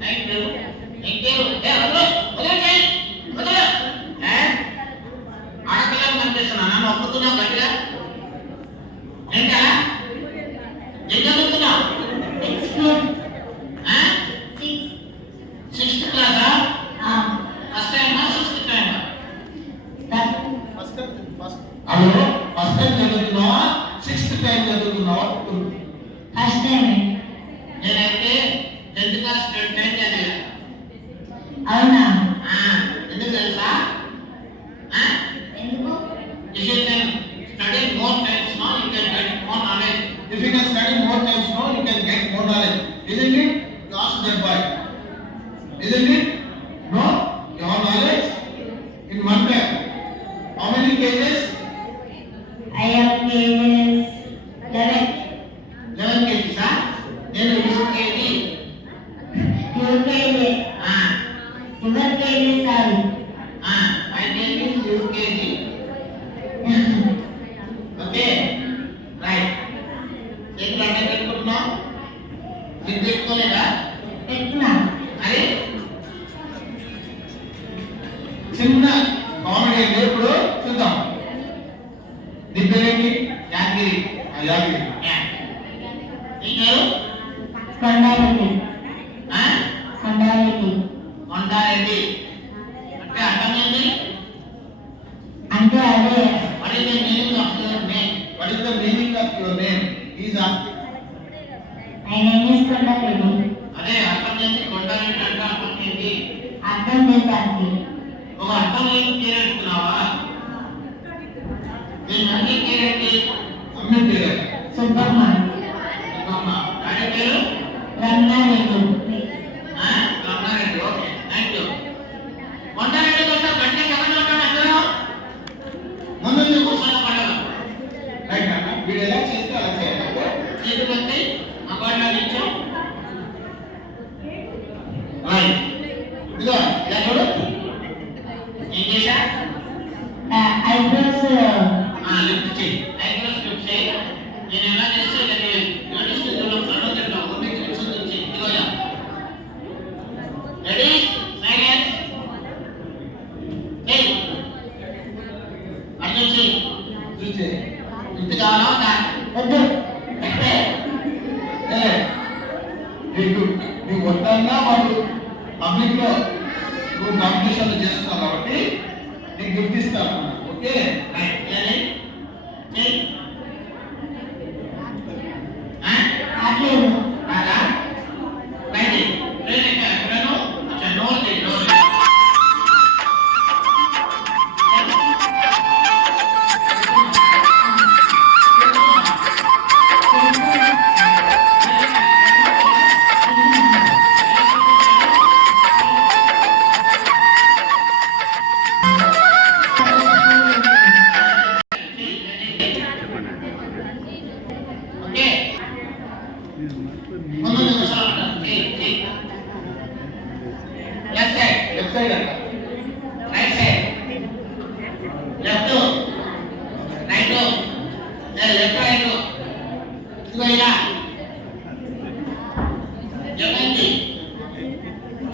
Thank you ఆడపిల్లలు కనిపిస్తున్నా నన్ను ఒప్పుతున్నావు గట్టిగా ఏంటా ఏం చదువుతున్నావు సిక్స్త్ క్లాసా ఫస్ట్ టైమా సిక్స్త్ టైమా హలో ఫస్ట్ టైం చదువుతున్నావా సిక్స్త్ టైం చదువుతున్నావా ఫస్ట్ టైం నేనైతే 10th క్లాస్ 10th టైం చదివా అవునా ఎందుకు తెలుసా ఎందుకు if you can study more times now you can get more knowledge if you can study more times now you can get more knowledge isn't it you ask that boy isn't it no you have knowledge in one time how many kgs I have kgs 11 kgs then UKG UKG Your kg sorry my name is UKG okay right చేతులు అడ్డం పెట్టుకుంటున్నావు ఇది పెట్టుకోలేదా పెట్టుకున్నా అరే చిన్న comedy అండి ఇప్పుడు చూద్దాం నీ పేరేంటి యాదగిరి యాదగిరి నీ పేరు కొండారెడ్డి కొండారెడ్డి కొండారెడ్డి అంటే అర్థం ఏంటి అంటే అదే what is the meaning of your name what is the meaning of your name is asking my name is Kondareddy అదే అర్థం ఏంటి కొండారెడ్డి అంటే అర్థం ఏంటి అర్థం చేద్దానికి ఒక అర్థం లేని పేరు పెట్టుకున్నావా నేను అన్ని పేరేంటి అన్ని పేరు సుబ్బమ్మ డాడీ పేరు Rangareddy Ramanareddy okay thank you Kondareddy కోసం గంట ఎవరిని ఉంటాడు అందరూ ముందు కూర్చొని పండుగ రైట్ అన్న వీడు ఎలా చేస్తే అలా చేయాలి చేతి పెట్టి మగవాడిలో నిల్చో రైట్ ఇదిగో ఇలా చూడు ఏం చేశా ఐబ్రోస్ లిఫ్ట్ చేయి ఐబ్రోస్ లిఫ్ట్ చేయి నేను ఎలా చేస్తే లేడీస్ కన్ను తింటాం ముందు చూసి ఇదిగో ఇలా రెడీ సైలెన్స్ ఏయ్ అర్థం చేయి చూసే ఇంత కావాలా వద్దు నీకు వద్దంగా వాళ్ళు పబ్లిక్ లో నువ్వు కాంపిటీషన్లు చేస్తున్నావు కాబట్టి నీకు గిఫ్ట్ ఇస్తాను okay అట్లేదు left side right side left right left right ఇదిగో ఇలా ఏమైంది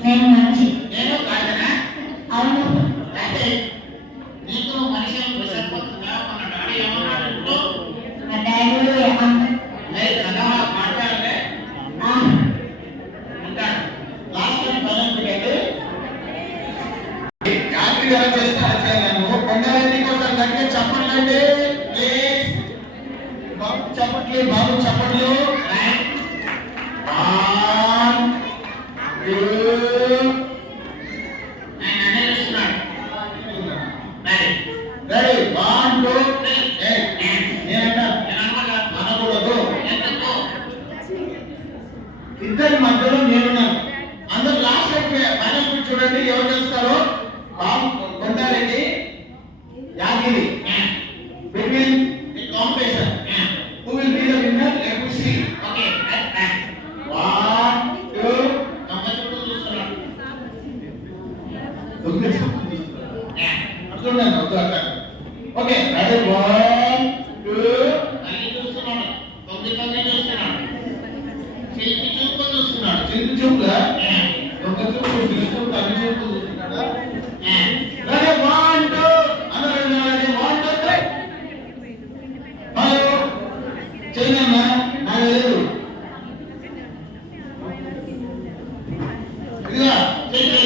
నేను మనిషి నేను కాదనా అవును అంటే నీకు మనిషి సరిపోతుందా మన డాడీ ఏమన్నాడు ఇంట్లో మా డాడీ లేదు కదా మాట్లాడలే అంటాడు లాస్ట్ టైం పదం పెట్టాడు యాక్టివ్ ఎలా చేస్తా చేయాలను కొండారెడ్డి కోసం గట్టిగా చెప్పండి ప్లీజ్ బాబు చెప్పట్లేదు బాబు చెప్పట్లు 1 2 నేను అనేస్తున్నాడు రెడీ 1 2 3 నేనంటా అనకూడదు ఎందుకు ఇద్దరి మధ్యలో నేనున్నాను అందరు లాస్ట్ ఫైనల్ పిచ్ చూడండి ఎవరు గెలుస్తారో Babu Kondareddy Yadagiri between the competition who will be the winner let me see okay 1 2 compulsory చూస్తున్నాడు చూడండి ఓకే రెడీ 1 2 అన్ని చూస్తున్నాడు తొమ్మిది చూస్తున్నాడు చిలిపి చూపు చూస్తున్నాడు చిలిపి చూపుగా ఒక చూపు చూస్తూ అన్ని చూపులు చూస్తున్నాడా? రెడీ 1 2 అందరూ రెడీ 1 2 3 హలో చేయనమ్మా నాకు లేదు ఇదిగా చెయ్యి